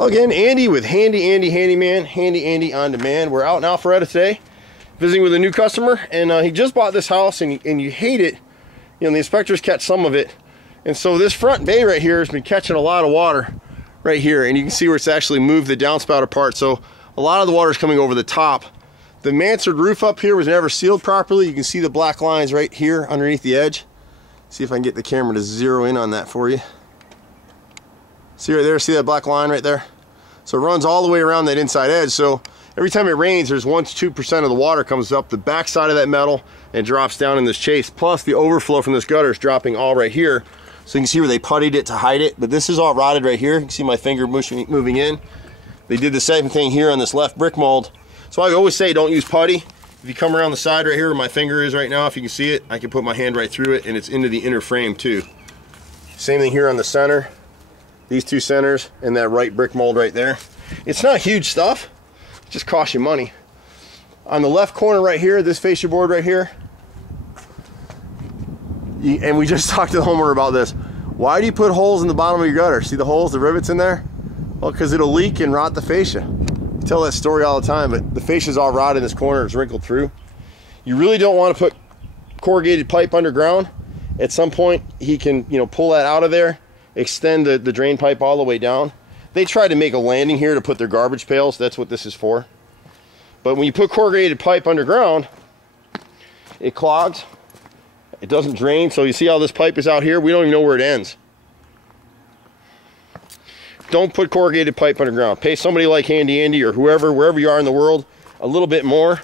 Again, Andy with Handy Andy Handyman, Handy Andy on Demand. We're out in Alpharetta today, visiting with a new customer, and he just bought this house, and you hate it. You know, the inspectors catch some of it, and so this front bay right here has been catching a lot of water right here, and you can see where it's actually moved the downspout apart, so a lot of the water is coming over the top. The mansard roof up here was never sealed properly. You can see the black lines right here underneath the edge. See if I can get the camera to zero in on that for you. See right there, see that black line right there? So it runs all the way around that inside edge. So every time it rains, there's 1 to 2% of the water comes up the back side of that metal and drops down in this chase. Plus the overflow from this gutter is dropping all right here. So you can see where they puttied it to hide it. But this is all rotted right here. You can see my finger moving in. They did the same thing here on this left brick mold. So I always say don't use putty. If you come around the side right here where my finger is right now, if you can see it, I can put my hand right through it and it's into the inner frame too. Same thing here on the center. These two centers and that right brick mold right there. It's not huge stuff, it just costs you money. On the left corner right here, this fascia board right here, and we just talked to the homeowner about this. Why do you put holes in the bottom of your gutter? See the holes, the rivets in there? Well, because it'll leak and rot the fascia. I tell that story all the time, but the fascia's all rotted in this corner, it's wrinkled through. You really don't want to put corrugated pipe underground. At some point, he can, pull that out of there, extend the drain pipe all the way down. They tried to make a landing here to put their garbage pails. That's what this is for. But when you put corrugated pipe underground, it clogs. It doesn't drain. So you see how this pipe is out here? We don't even know where it ends. Don't put corrugated pipe underground. Pay somebody like Handy Andy or whoever, wherever you are in the world, a little bit more,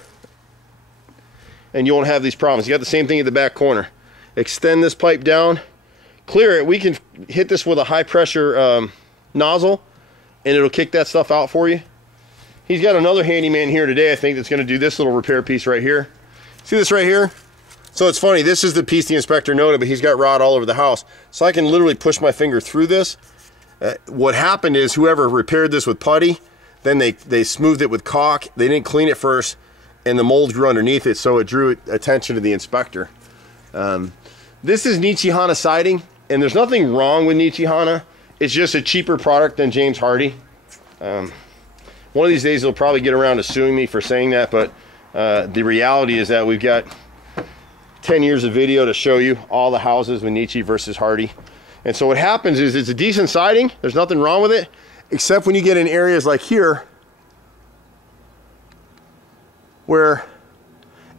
and you won't have these problems. You got the same thing at the back corner. Extend this pipe down, clear it. We can hit this with a high pressure nozzle and it'll kick that stuff out for you. He's got another handyman here today, I think, that's going to do this little repair piece right here. See this right here? So it's funny, this is the piece the inspector noted, but he's got rot all over the house. So I can literally push my finger through this. What happened is whoever repaired this with putty, then they smoothed it with caulk. They didn't clean it first, and the mold grew underneath it, so it drew attention to the inspector. This is Nichi siding, and there's nothing wrong with Nichi. It's just a cheaper product than James Hardie. One of these days they'll probably get around to suing me for saying that, but the reality is that we've got 10 years of video to show you all the houses with Nichi versus Hardie. And so what happens is it's a decent siding. There's nothing wrong with it, except when you get in areas like here where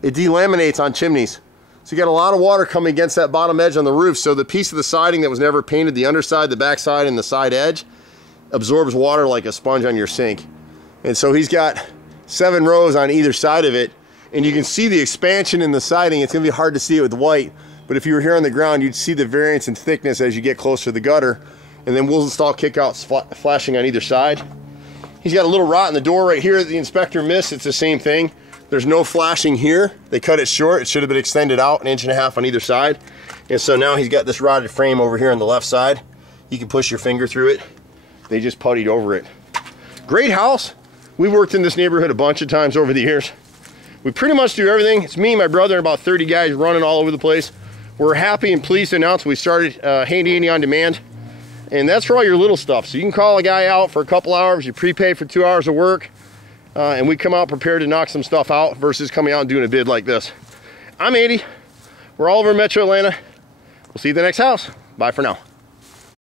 it delaminates on chimneys. So you got a lot of water coming against that bottom edge on the roof, so the piece of the siding that was never painted, the underside, the back side, and the side edge, absorbs water like a sponge on your sink. And so he's got 7 rows on either side of it, and you can see the expansion in the siding. It's gonna be hard to see it with white, but if you were here on the ground, you'd see the variance in thickness as you get closer to the gutter, and then we'll install kickouts flashing on either side. He's got a little rot in the door right here that the inspector missed. It's the same thing. There's no flashing here. They cut it short. It should have been extended out 1.5 inches on either side. And so now he's got this rotted frame over here on the left side. You can push your finger through it. They just puttied over it. Great house. We've worked in this neighborhood a bunch of times over the years. We pretty much do everything. It's me, my brother, and about 30 guys running all over the place. We're happy and pleased to announce we started Handy Andy on Demand. And that's for all your little stuff. So you can call a guy out for a couple hours. You prepay for 2 hours of work. And we come out prepared to knock some stuff out versus coming out and doing a bid like this. I'm Andy. We're all over Metro Atlanta. We'll see you at the next house. Bye for now.